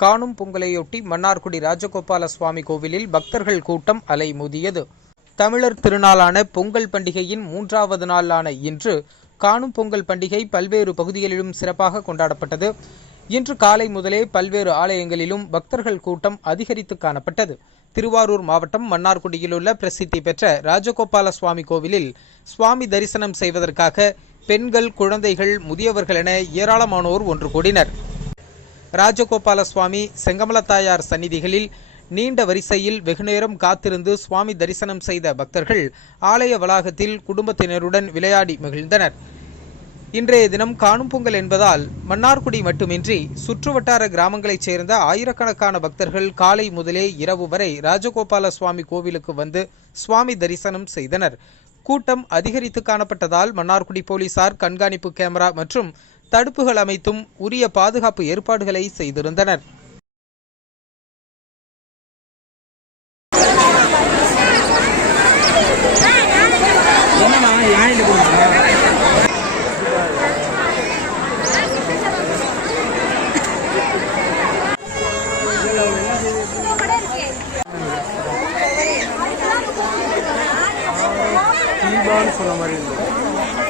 காணும் பொங்கலையொட்டி மன்னார்குடி ராஜகோபால சுவாமி கோவிலில் பக்தர்கள் கூட்டம் அலைமோதியது. தமிழர் திருநாளான பொங்கல் பண்டிகையின் மூன்றாவது நாளான இன்று காணும் பொங்கல் பண்டிகை பல்வேறு பகுதிகளிலும் சிறப்பாக கொண்டாடப்பட்டது. இன்று காலை முதலே பல்வேறு ஆலயங்களிலும் பக்தர்கள் கூட்டம் அதிகரித்து காணப்பட்டது. திருவாரூர் மாவட்டம் மன்னார்குடியில் உள்ள பிரசித்தி பெற்ற ராஜகோபால சுவாமி கோவிலில் சுவாமி தரிசனம் செய்வதற்காக பெண்கள் குழந்தைகள் முதியவர்கள் என ஏராளமானோர் ஒன்று கூடினர். ராஜகோபால சுவாமி செங்கமலத்தாயார் சந்நிதிகளில் நீண்ட வரிசையில் வெகுநேரம் காத்திருந்து சுவாமி தரிசனம் செய்த பக்தர்கள் ஆலய வளாகத்தில் குடும்பத்தினருடன் விளையாடி மகிழ்ந்தனர். இன்றைய தினம் காணும் பொங்கல் என்பதால் மன்னார்குடி மட்டுமின்றி சுற்றுவட்டார கிராமங்களைச் சேர்ந்த ஆயிரக்கணக்கான பக்தர்கள் காலை முதலே இரவு வரை ராஜகோபால சுவாமி கோவிலுக்கு வந்து சுவாமி தரிசனம் செய்தனர். கூட்டம் அதிகரித்து காணப்பட்டதால் மன்னார்குடி போலீசார் கண்காணிப்பு கேமரா மற்றும் தடுப்புகள் அமைத்தும் உரிய பாதுகாப்பு ஏற்பாடுகளை செய்திருந்தனர். சொன்ன மாதிரி இருந்தது